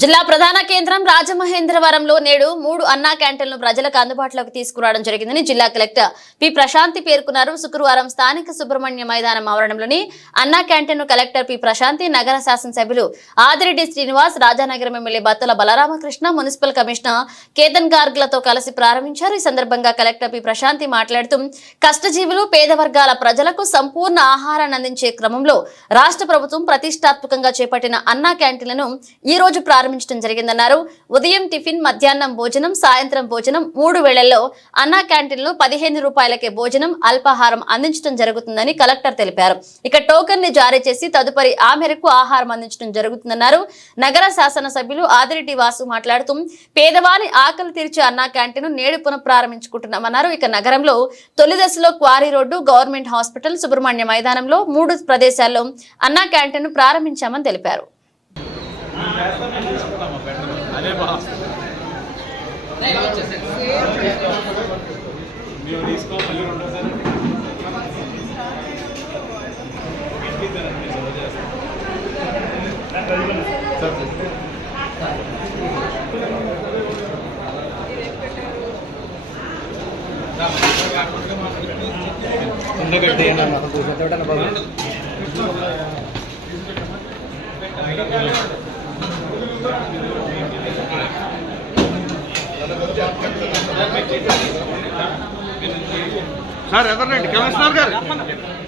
జిల్లా ప్రధాన కేంద్రం రాజమహేంద్రవరంలో నేడు మూడు అన్నా క్యాంటీన్లు ప్రజలకు అందుబాటులోకి తీసుకురావడం జరిగిందని జిల్లా కలెక్టర్ పి. ప్రశాంతి పేర్కొన్నారు. శుక్రవారం స్థానిక సుబ్రహ్మణ్య మైదానం ఆవరణంలోని అన్నా క్యాంటీన్ కలెక్టర్ పి. ప్రశాంతి నగర శాసనసభ్యులు Adireddy Srinivas Rajanagaram MLA Battula Balaramakrishna municipal commissioner Ketan గార్గ్లతో కలిసి ప్రారంభించారు. ఈ సందర్భంగా కలెక్టర్ పి. ప్రశాంతి మాట్లాడుతూ కష్టజీవులు పేద వర్గాల ప్రజలకు సంపూర్ణ ఆహారాన్ని అందించే క్రమంలో రాష్ట్ర ప్రభుత్వం ప్రతిష్టాత్మకంగా చేపట్టిన అన్నా క్యాంటీన్లను ఈ రోజు ప్రారంభించడం జరిగిందన్నారు. ఉదయం టిఫిన్ మధ్యాహ్నం భోజనం సాయంత్రం భోజనం మూడు వేళల్లో అన్నా క్యాంటీన్లో పదిహేను రూపాయలకే భోజనం అల్పాహారం అందించడం జరుగుతుందని కలెక్టర్ తెలిపారు. ఇక టోకెన్ని జారీ చేసి తదుపరి ఆ మేరకు ఆహారం అందించడం జరుగుతుందన్నారు. నగర శాసన సభ్యులు ఆదిరెడ్డి వాసు మాట్లాడుతూ పేదవాని ఆకలి తీర్చే అన్నా క్యాంటీన్ నేడు పునఃప్రారంభించుకుంటున్నామన్నారు. ఇక నగరంలో తొలి దశలో quarry road government hospital Subrahmanya మైదానంలో మూడు ప్రదేశాల్లో అన్నా క్యాంటీన్ ప్రారంభించామని తెలిపారు. మేము తీసుకో మళ్ళీ రెండోసారి సార్ ఎదరండి కమిషనర్ గారు?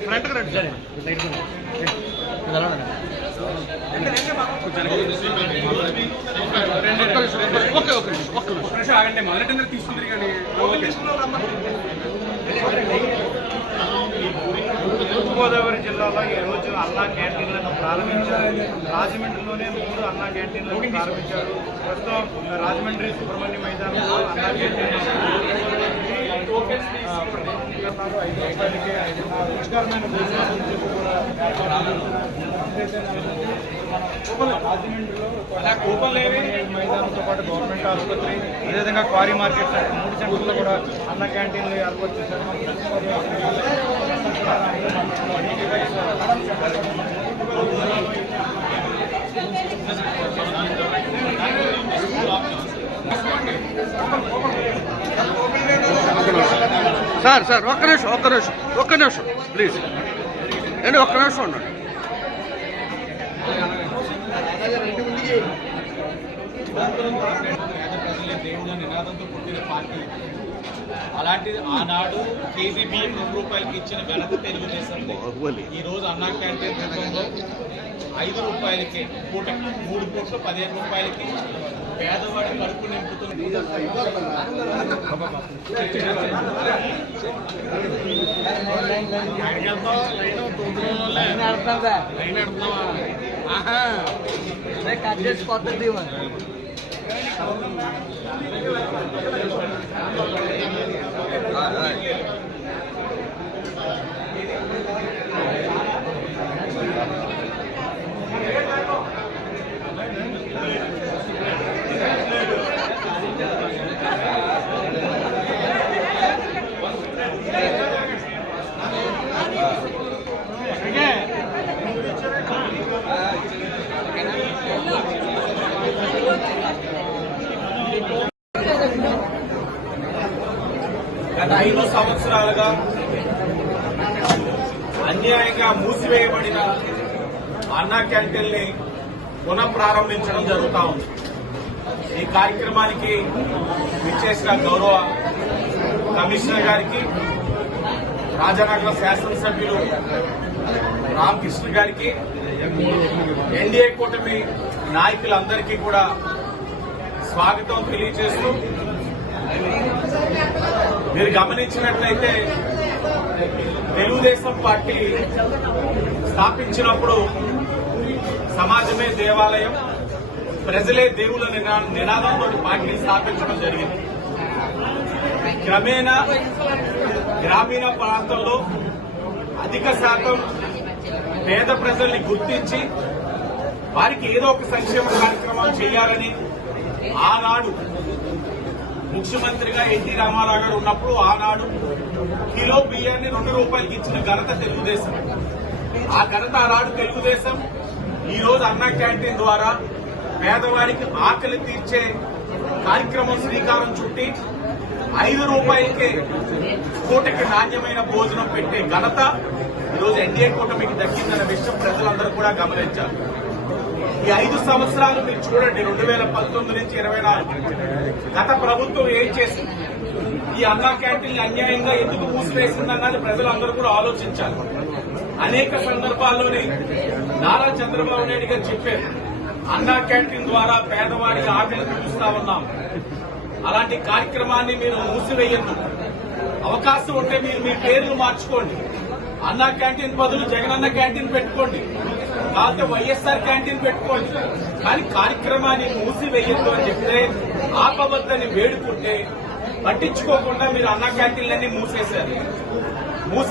ఫ్రంట్కి రండి. సార్ ఓకే ఓకే ఒక్క నిమిషం. ఆగండి మొదటి తీసుకుందరు కానీ. తూర్పుగోదావరి జిల్లాలో ఈ రోజు అన్నా క్యాంటీన్లను ప్రారంభించారు. రాజమండ్రిలోనే మూడు అన్నా క్యాంటీన్లను ప్రారంభించారు. ప్రస్తుతం రాజమండ్రి సుబ్రహ్మణ్య మైదానంలో అన్నా క్యాంటీన్ ఐదు రూపాయలకే రుచికరమైన భోజనాలు రాజమండ్రిలో కూపన్ లేవి? దాంతో పాటు గవర్నమెంట్ ఆసుపత్రి అదేవిధంగా క్వారీ మార్కెట్ మూడు సెంటర్లో కూడా అన్న క్యాంటీన్లు ఏర్పాటు చేశారు సార్. సార్ ఒక్క నిమిషం ఒక్క నిమిషం ఒక్క నిమిషం ప్లీజ్. నేను ఒక్క నిమిషం ఉండండి దేవుడు నినాదంతో పుట్టిన పార్టీ అలాంటి ఆనాడు కేజీ బియ్యం రెండు రూపాయలకి ఇచ్చిన ఘనత తెలుగుదేశం. ఈ రోజు అన్నా క్యాంటీన్ రూపంలో ఐదు రూపాయలకి పూట మూడు పూటలు పదిహేను రూపాయలకి పేదవాడి కడుపు నింపుతుంది. కట్ చేసి కొత్తది గత ఐదు సంవత్సరాలుగా అన్యాయంగా మూసివేయబడిన అన్నా క్యాంటీన్ని పునః ప్రారంభించడం జరుగుతా ఉంది. ఈ కార్యక్రమానికి విచ్చేసిన గౌరవ కమిషనర్ గారికి రాజనగర శాసనసభ్యులు రామకృష్ణ గారికి ఎన్డీఏ కూటమి నాయకులందరికీ కూడా స్వాగతం తెలియజేస్తూ మీరు గమనించినట్లయితే తెలుగుదేశం పార్టీ స్థాపించినప్పుడు సమాజమే దేవాలయం ప్రజలే దేవుల నినా- నినాదంతో పార్టీ స్థాపించడం జరిగింది. క్రమేణా గ్రామీణ ప్రాంతంలో అధిక శాతం పేద ప్రజల్ని గుర్తించి వారికి ఏదో ఒక సంక్షేమ కార్యక్రమం చేయాలని ఆనాడు ముఖ్యమంత్రిగా ఎన్టీ రామారావు గారు ఉన్నప్పుడు ఆనాడు కిలో బియ్యాన్ని రెండు రూపాయలకి ఇచ్చిన ఘనత తెలుగుదేశం. ఆ ఘనత ఆనాడు తెలుగుదేశం. ఈ రోజు అన్న క్యాంటీన్ ద్వారా పేదవాడికి ఆకలి తీర్చే కార్యక్రమం శ్రీకారం చుట్టి ఐదు రూపాయలకే పూటకి నాణ్యమైన భోజనం పెట్టే ఘనత ఈరోజు ఎన్డీఏ కూటమికి దక్కిందన్న విషయం ప్రజలందరూ కూడా గమనించారు ఈ ఐదు సంవత్సరాలు మీరు చూడండి రెండు వేల పంతొమ్మిది నుంచి ఇరవై నాలుగు. గత ప్రభుత్వం ఏం చేసింది? ఈ అన్నా క్యాంటీన్ అన్యాయంగా ఎందుకు మూసివేసిందన్నది ప్రజలందరూ కూడా ఆలోచించాలి. అనేక సందర్భాల్లోనే నారా చంద్రబాబు నాయుడు గారు చెప్పారు అన్నా క్యాంటీన్ ద్వారా పేదవాడికి ఆకలి తీరుస్తా ఉన్నాం. అలాంటి కార్యక్రమాన్ని మీరు మూసివేయద్దు. అవకాశం ఉంటే మీరు మీ పేర్లు మార్చుకోండి. అన్నా క్యాంటీన్ బదులు జగనన్న క్యాంటీన్ పెట్టుకోండి. కాకపోతే వైఎస్ఆర్ క్యాంటీన్ పెట్టుకోండి కానీ కార్యక్రమాన్ని మూసివేయద్దు అని చెప్తే ఆపవద్దని వేడుకుంటే పట్టించుకోకుండా మీరు అన్నా క్యాంటీన్లన్నీ మూసేశారు. మూసే